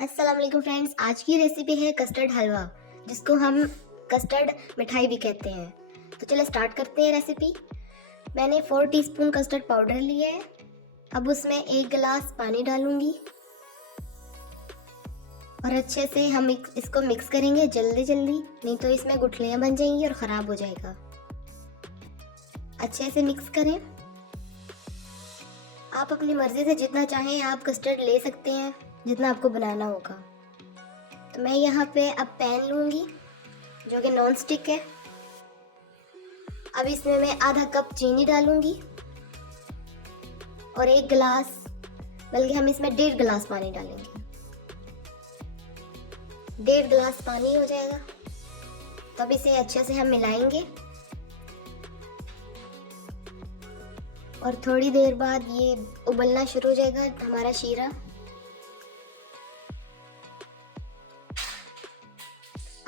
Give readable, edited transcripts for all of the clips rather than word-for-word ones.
अस्सलाम वालेकुम फ्रेंड्स। आज की रेसिपी है कस्टर्ड हलवा, जिसको हम कस्टर्ड मिठाई भी कहते हैं। तो चलो स्टार्ट करते हैं रेसिपी। मैंने 4 टीस्पून कस्टर्ड पाउडर लिए है। अब उसमें 1 गिलास पानी डालूंगी और अच्छे से हम इसको मिक्स करेंगे जल्दी जल्दी, नहीं तो इसमें गुठलियाँ बन जाएंगी और ख़राब हो जाएगा। अच्छे से मिक्स करें। आप अपनी मर्ज़ी से जितना चाहें आप कस्टर्ड ले सकते हैं, जितना आपको बनाना होगा। तो मैं यहाँ पे अब पैन लूँगी जो कि नॉन स्टिक है। अब इसमें मैं आधा कप चीनी डालूंगी और 1 गिलास, बल्कि हम इसमें 1.5 गिलास पानी डालेंगे। 1.5 गिलास पानी हो जाएगा। तब इसे अच्छे से हम मिलाएंगे और थोड़ी देर बाद ये उबलना शुरू हो जाएगा हमारा शीरा।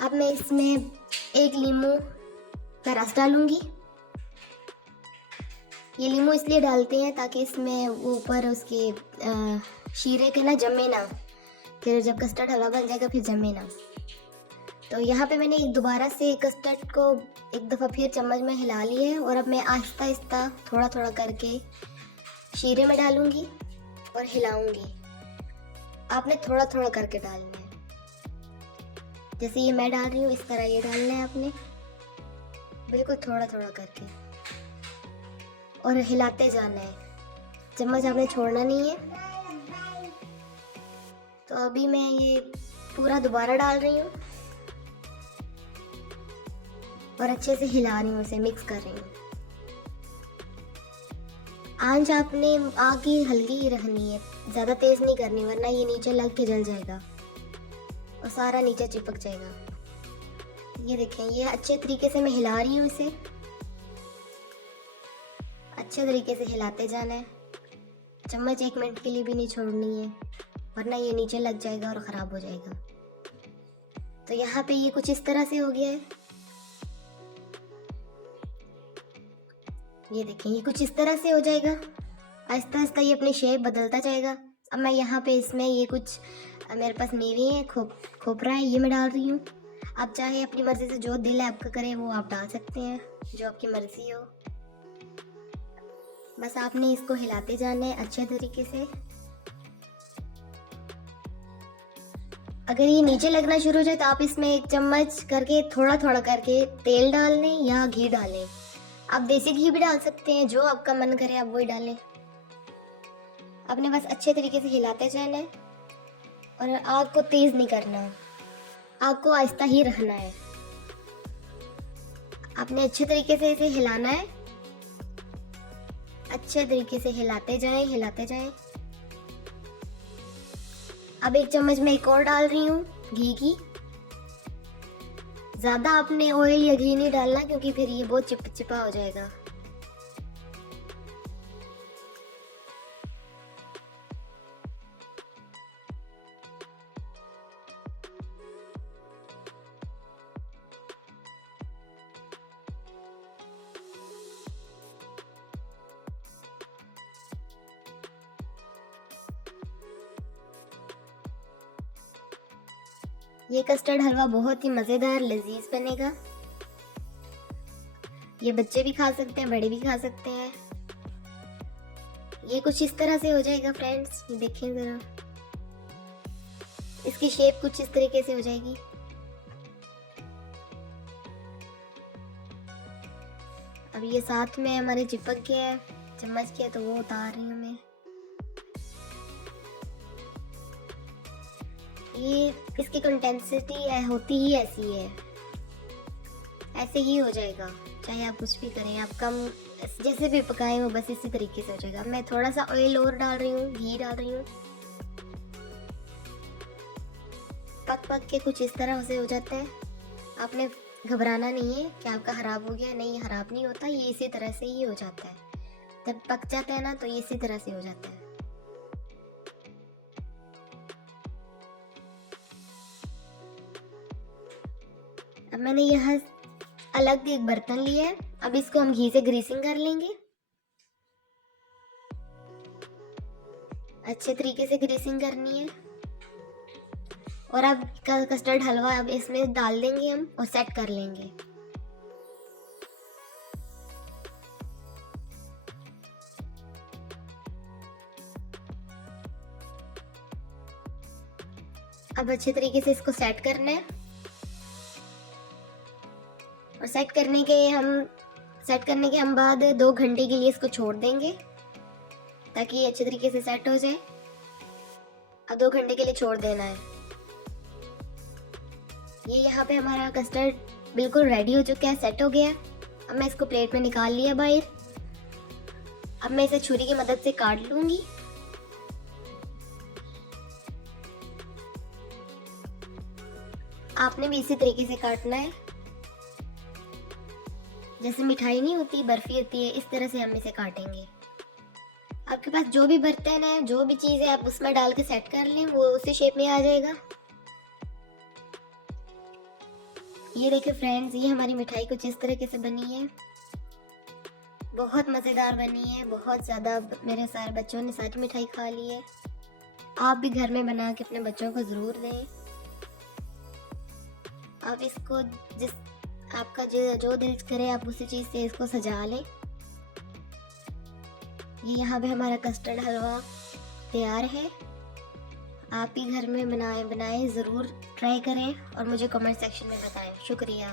अब मैं इसमें 1 नींबू का रस डालूंगी। ये नींबू इसलिए डालते हैं ताकि इसमें ऊपर उसके शीरे के ना जमे ना, फिर जब कस्टर्ड हलवा बन जाएगा फिर जमे ना। तो यहाँ पे मैंने दोबारा से कस्टर्ड को एक दफ़ा फिर चम्मच में हिला लिया है और अब मैं आहिस्ता आहिस्ता थोड़ा थोड़ा करके शीरे में डालूंगी और हिलाऊंगी। आपने थोड़ा थोड़ा करके डालना है, जैसे ये मैं डाल रही हूँ इस तरह ये डालना है आपने, बिल्कुल थोड़ा थोड़ा करके, और हिलाते जाना है। चम्मच आपने छोड़ना नहीं है। तो अभी मैं ये पूरा दोबारा डाल रही हूँ और अच्छे से हिला रही हूँ, इसे मिक्स कर रही हूँ। आंच आपने आग की हल्की ही रखनी है, ज़्यादा तेज़ नहीं करनी, वरना ये नीचे लग के जल जाएगा और सारा नीचे चिपक जाएगा। ये देखें, ये अच्छे तरीके से मैं हिला रही हूँ इसे। अच्छे तरीके से हिलाते जाना है। चम्मच 1 मिनट के लिए भी नहीं छोड़नी है, वरना ये नीचे लग जाएगा और ख़राब हो जाएगा। तो यहाँ पे ये कुछ इस तरह से हो गया है। ये देखें, ये कुछ इस तरह से हो जाएगा। आहिस्ता आहिस्ता ये अपनी शेप बदलता जाएगा। अब मैं यहाँ पे इसमें ये कुछ मेरे पास मेवे हैं, खोपरा है, ये मैं डाल रही हूँ। आप चाहे अपनी मर्ज़ी से जो दिल है आपका करे वो आप डाल सकते हैं, जो आपकी मर्ज़ी हो। बस आपने इसको हिलाते जाना है अच्छे तरीके से। अगर ये नीचे लगना शुरू हो जाए तो आप इसमें 1 चम्मच करके थोड़ा थोड़ा करके तेल डाल लें या घी डालें। आप देसी घी भी डाल सकते हैं, जो आपका मन करे आप वही डालें। आपने बस अच्छे तरीके से हिलाते जाना है और आग को तेज़ नहीं करना है, आग को आहिस्ता ही रखना है। आपने अच्छे तरीके से इसे हिलाना है, अच्छे तरीके से हिलाते जाएं, हिलाते जाएं। अब 1 चम्मच मैं एक और डाल रही हूँ घी की। ज़्यादा आपने ऑयल या घी नहीं डालना, क्योंकि फिर ये बहुत चिपचिपा हो जाएगा। ये कस्टर्ड हलवा बहुत ही मज़ेदार लजीज बनेगा। ये बच्चे भी खा सकते हैं, बड़े भी खा सकते हैं। ये कुछ इस तरह से हो जाएगा फ्रेंड्स, ये देखें ज़रा, इसकी शेप कुछ इस तरीके से हो जाएगी। अब ये साथ में हमारे चिपक गया है चम्मच के, तो वो उतार रही हूँ मैं। ये इसकी कंसिस्टेंसी होती ही ऐसी है, ऐसे ही हो जाएगा, चाहे आप कुछ भी करें। आप कम जैसे भी पकाएं वो बस इसी तरीके से हो जाएगा। मैं थोड़ा सा ऑयल और डाल रही हूँ, घी डाल रही हूँ। पक पक के कुछ इस तरह से हो जाता है। आपने घबराना नहीं है कि आपका ख़राब हो गया, नहीं, ख़राब नहीं होता, ये इसी तरह से ही हो जाता है। जब पक जाता है ना तो ये इसी तरह से हो जाता है। अब मैंने यह अलग एक बर्तन लिया है। अब इसको हम घी से ग्रीसिंग कर लेंगे, अच्छे तरीके से ग्रीसिंग करनी है। और अब कस्टर्ड हलवा अब इसमें डाल देंगे हम और सेट कर लेंगे। अब अच्छे तरीके से इसको सेट करना है और सेट करने के हम बाद 2 घंटे के लिए इसको छोड़ देंगे ताकि ये अच्छे तरीके से सेट हो जाए। अब 2 घंटे के लिए छोड़ देना है। ये यहाँ पे हमारा कस्टर्ड बिल्कुल रेडी हो चुका है, सेट हो गया। अब मैं इसको प्लेट में निकाल लिया बाहर। अब मैं इसे छुरी की मदद से काट लूंगी। आपने भी इसी तरीके से काटना है, जैसे मिठाई नहीं होती, बर्फी होती है, इस तरह से हम इसे काटेंगे। आपके पास जो भी बर्तन है, जो भी चीज़ है, आप उसमें डाल के सेट कर लें, वो उसी शेप में आ जाएगा। ये देखिए फ्रेंड्स, ये हमारी मिठाई कुछ इस तरीके से बनी है। बहुत मज़ेदार बनी है, बहुत ज़्यादा। मेरे सारे बच्चों ने सारी मिठाई खा ली है। आप भी घर में बना के अपने बच्चों को ज़रूर दें। आप इसको आपका जो दिल करे आप उसी चीज़ से इसको सजा लें। ये यहाँ पे हमारा कस्टर्ड हलवा तैयार है। आप भी घर में बनाएं ज़रूर ट्राई करें और मुझे कमेंट सेक्शन में बताएं। शुक्रिया।